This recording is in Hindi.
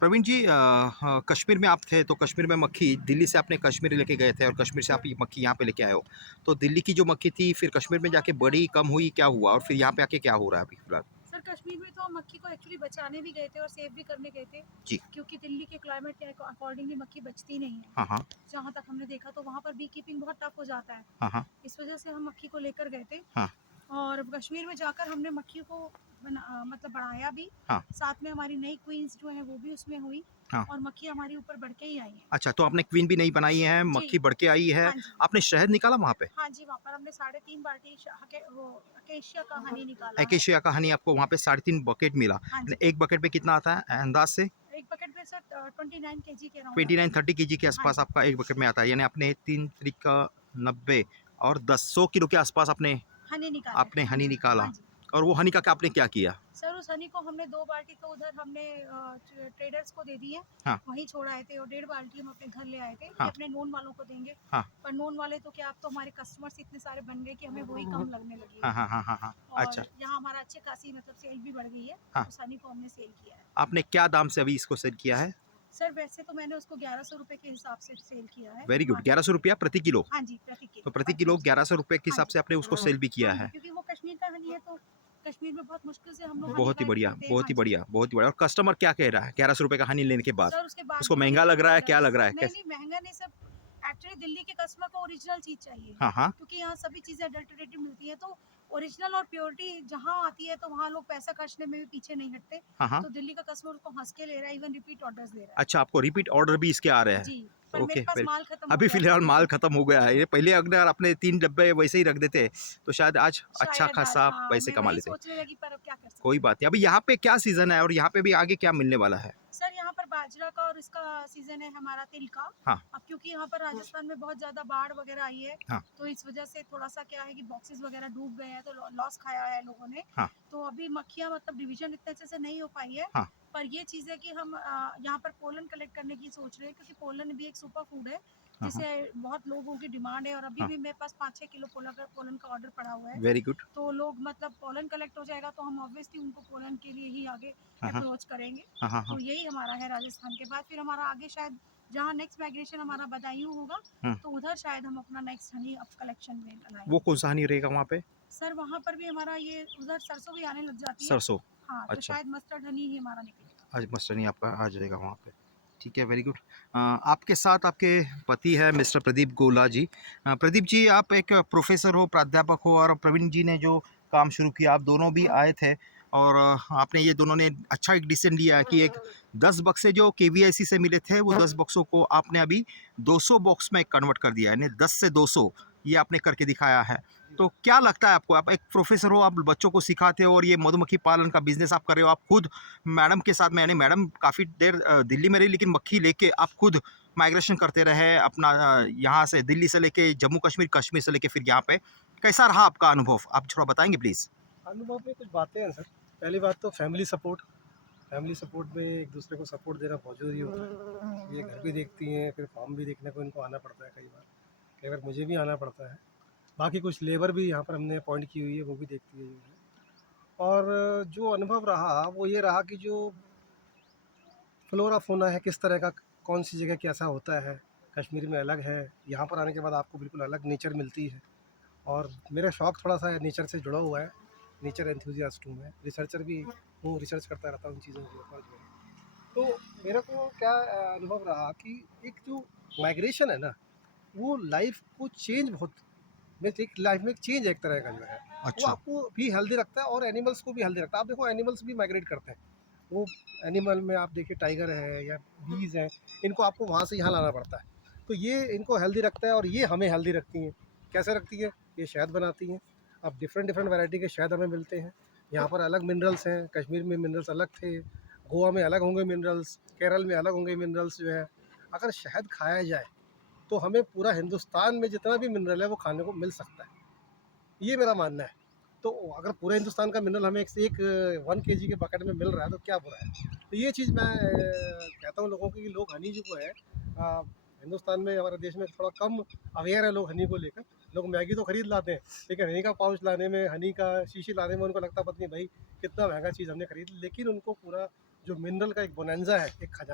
प्रवीण जी कश्मीर में आप थे तो कश्मीर में मक्खी दिल्ली से आपने कश्मीर लेके गए थे और कश्मीर से आप ये मक्खी यहाँ पे लेके आए हो। तो दिल्ली की जो मक्खी थी फिर कश्मीर में जाके बड़ी कम हुई क्या हुआ और फिर यहाँ पे आके क्या हो रहा है अभी फिलहाल? सर कश्मीर में तो हम मक्खी को एक्चुअली बचाने भी गए थे और सेव भी करने गए थे, जी। क्योंकि दिल्ली के क्लाइमेट के अकॉर्डिंगली मक्खी बचती नहीं है। हाँ, हाँ। जहाँ तक हमने देखा तो वहाँ पर बी कीपिंग बहुत टफ हो जाता है। हाँ, हाँ। इस वजह से हम मक्खी को लेकर गए थे हाँ। और कश्मीर में जाकर हमने मक्खी को मतलब बढ़ाया भी। हाँ। साथ में हमारी नई क्वींस जो है वो भी उसमें हुई हाँ। और मक्खी हमारी ऊपर बढ़ के ही आई है। अच्छा, तो आपने क्वीन भी नहीं बनाई है, जी। मक्खी बढ़ के आई है। हाँ जी। आपने शहद निकाला वहाँ पे? हाँ जी, वहाँ पर हमने 3.5 बाल्टी वो अकेशिया का हनी निकाला है। एकेशिया का हनी आपको वहाँ पे 3.5 बकेट मिला। हाँ यानी जी। एक बकेट पे कितना आता है अंदाज से? एक बकेट में सर 29 केजी के अराउंड आता 29-30 केजी के है। हाँ आसपास जी। आपका एक बकेट में आता है। यानी आपने 3 त्रिका 90 और 10 100 किलो के आसपास आपने हनी निकाला आपने है। हाँ हनी जी। निकाला। हाँ जी। और वो हनी का आपने क्या किया? सर उस हनी को हमने 2 बाल्टी तो उधर हमने ट्रेडर्स को दे दी है। हाँ। वहीं छोड़ आए थे और 1.5 बाल्टी हम अपने घर ले आए थे कि हाँ। अपने नोन वालों को देंगे। हाँ। पर नोन वाले तो क्या, अब तो हमारे कस्टमर्स इतने सारे बन गए कि हमें वही कम लगने लगी हाँ, है। हाँ, हाँ, हाँ, हाँ। और अच्छा। यहाँ हमारा अच्छे खासी मतलब सेल भी बढ़ गई है। हाँ। उस हनी को हमने सेल किया है। आपने क्या दाम से अभी इसको सेल किया है? सर वैसे तो मैंने उसको 1100 रुपए के हिसाब से सेल किया है वेरी गुड, मार्केट। 1100 रुपया प्रति किलो। हाँ जी, प्रति तो किलो प्रति पर किलो केजी। 1100 रुपए के हाँ हिसाब जी। से आपने उसको सेल भी किया हाँ जी, है। क्योंकि वो कश्मीर का हनी है तो कश्मीर में बहुत मुश्किल से हम लोग हनी बहुत ही कलेक्ट बढ़िया, करते हैं। बहुत हाँ ही जी। बढ़िया, बहुत ही बढ़िया। और कस्टमर क्या कह रहा है 1100 रुपए का हनी लेने के बाद? सर उसके बाद उसको भी महँगा लग रिपीट रहा है, क्या लग ऑर्डर्स। रहा है? नहीं, कैस नहीं महँगा नहीं सर, एक्चुअली दिल्ली के कस्टमर को ओरिजिनल चीज़ चाहिए, हाँ, हाँ। क्योंकि यहाँ सभी चीज़ें अडल्टरेटेड मिलती हैं, तो ओरिजिनल और प्योरिटी जहाँ आती है तो वहाँ लोग पैसा खर्चने में भी पीछे नहीं हटते। हाँ, हाँ। तो दिल्ली का कस्टमर उसको हँस के ले रहा है, इवन रिपीट ऑर्डर्स दे रहा अच्छा, आपको रिपीट ऑर्डर भी इसके आ रहे है। हैं। जी, पर ओके, मेरे पास वेल माल खत्म हो अभी गया है। फ़िलहाल माल खत्म हो गया है। ये पहले अगर आपने 3 डब्बे वैसे ही रख देते, तो शायद आज अच्छा शायद आज खासा आप हाँ, पैसे मैं कमा वही लेते। सोचने लगी, पर अब क्या कर कोई सकते हैं। बात नहीं। अभी यहाँ पे क्या सीज़न है और यहाँ पे भी आगे क्या मिलने वाला है? सर यहाँ पर बाजरा का और इसका सीजन है हमारा तिल का। हाँ। अब क्योंकि यहाँ पर राजस्थान में बहुत ज्यादा बाढ़ वगैरह आई है, हाँ। तो इस वजह से थोड़ा सा क्या है कि बॉक्सेस वगैरह डूब गए हैं, तो लॉस खाया है लोगों ने। हाँ। तो अभी मक्खियाँ मतलब डिवीजन इतने अच्छे से नहीं हो पाई है। हाँ। पर ये चीज़ है कि हम यहाँ पर पोलन कलेक्ट करने की सोच रहे हैं, क्योंकि पोलन भी एक सुपर फूड है हाँ, हाँ। जिसे बहुत लोगों की डिमांड है, और अभी हाँ। भी मेरे पास 5-6 किलो पोलन का ऑर्डर पड़ा हुआ है। Very good. तो लोग मतलब पोलन कलेक्ट हो जाएगा तो हम ऑब्वियसली उनको पोलन के लिए ही आगे हाँ, हाँ। अप्रोच करेंगे। हाँ, हाँ, हाँ। तो यही हमारा है राजस्थान के बाद। फिर हमारा आगे शायद जहाँ नेक्स्ट माइग्रेशन हमारा बदायूं होगा, हुँ। तो उधर शायद हम अपना नेक्स्ट हनी अब कलेक्शन में वो लाएंगे। कौन-सा हनी रहेगा वहाँ पे? सर वहाँ पर भी हमारा ये उधर सरसों भी आने लग जाती है। सरसों। हाँ, तो अच्छा। शायद मस्टर्ड हनी ही हमारा निकलेगा। आज मस्टर्ड आपका आ जाएगा वहाँ पे। ठीक है, वेरी गुड। आपके साथ आपके पति है मिस्टर प्रदीप गोला जी। प्रदीप जी आप एक प्रोफ़ेसर हो, प्राध्यापक हो और प्रवीण जी ने जो काम शुरू किया आप दोनों भी आए थे और आपने ये दोनों ने अच्छा एक डिसीज़न लिया कि एक 10 बक्से जो केवीआईसी से मिले थे वो 10 बक्सों को आपने अभी 200 बॉक्स में कन्वर्ट कर दिया है, यानी 10 से 200 ये आपने करके दिखाया है। तो क्या लगता है आपको? आप एक प्रोफ़ेसर हो, आप बच्चों को सिखाते हो और ये मधुमक्खी पालन का बिज़नेस आप कर रहे हो। आप खुद मैडम के साथ में यानी मैडम काफ़ी देर दिल्ली में रही लेकिन मक्खी लेके आप खुद माइग्रेशन करते रहे अपना यहाँ से दिल्ली से लेके जम्मू कश्मीर, कश्मीर से लेके फिर यहाँ पे। कैसा रहा आपका अनुभव? आप थोड़ा बताएँगे प्लीज़? अनुभव में कुछ बातें हैं सर। पहली बात तो फैमिली सपोर्ट में एक दूसरे को सपोर्ट देना बहुत ज़रूरी होता है। ये घर भी देखती हैं, फिर फार्म भी देखने को इनको आना पड़ता है कई बार मुझे भी आना पड़ता है। बाकी कुछ लेबर भी यहाँ पर हमने अपॉइंट की हुई है, वो भी देखती है जो है। और जो अनुभव रहा वो ये रहा कि जो फ्लोरा फोना है किस तरह का, कौन सी जगह कैसा होता है, कश्मीर में अलग है। यहाँ पर आने के बाद आपको बिल्कुल अलग नेचर मिलती है। और मेरा शौक़ थोड़ा सा नेचर से जुड़ा हुआ है, नेचर एंथुसियास्ट हूँ मैं, रिसर्चर भी हूँ, रिसर्च करता रहता हूँ उन चीज़ों के ऊपर जो है। तो मेरे को क्या अनुभव रहा कि एक जो माइग्रेशन है ना, वो लाइफ को चेंज बहुत एक लाइफ में एक चेंज है एक तरह का जो है। वो अच्छा। आपको भी हेल्दी रखता है और एनिमल्स को भी हेल्दी रखता है। आप देखो एनिमल्स भी माइग्रेट करते हैं, वो एनिमल में आप देखिए टाइगर है या बीज हैं, इनको आपको वहाँ से यहाँ लाना पड़ता है। तो ये इनको हेल्दी रखता है और ये हमें हेल्दी रखती हैं। कैसे रखती है? ये शहद बनाती हैं। अब डिफरेंट वैरायटी के शहद हमें मिलते हैं। यहाँ पर अलग मिनरल्स हैं, कश्मीर में मिनरल्स अलग थे, गोवा में अलग होंगे मिनरल्स, केरल में अलग होंगे मिनरल्स जो है। अगर शहद खाया जाए तो हमें पूरा हिंदुस्तान में जितना भी मिनरल है वो खाने को मिल सकता है, ये मेरा मानना है। तो अगर पूरे हिंदुस्तान का मिनरल हमें एक 1 केजी के बकेट में मिल रहा है तो क्या बुरा है। तो ये चीज़ मैं कहता हूँ लोगों को कि लोग हनी जो है हिंदुस्तान में, हमारे देश में थोड़ा कम अवेयर है लोग हनी को लेकर। लोग मैगी तो खरीद लाते हैं, लेकिन हनी का पाउच लाने में, हनी का शीशी लाने में उनको लगता पता नहीं भाई कितना महंगा चीज़ हमने खरीद ली। लेकिन उनको पूरा जो मिनरल का एक बोनेंजा है, एक खजाना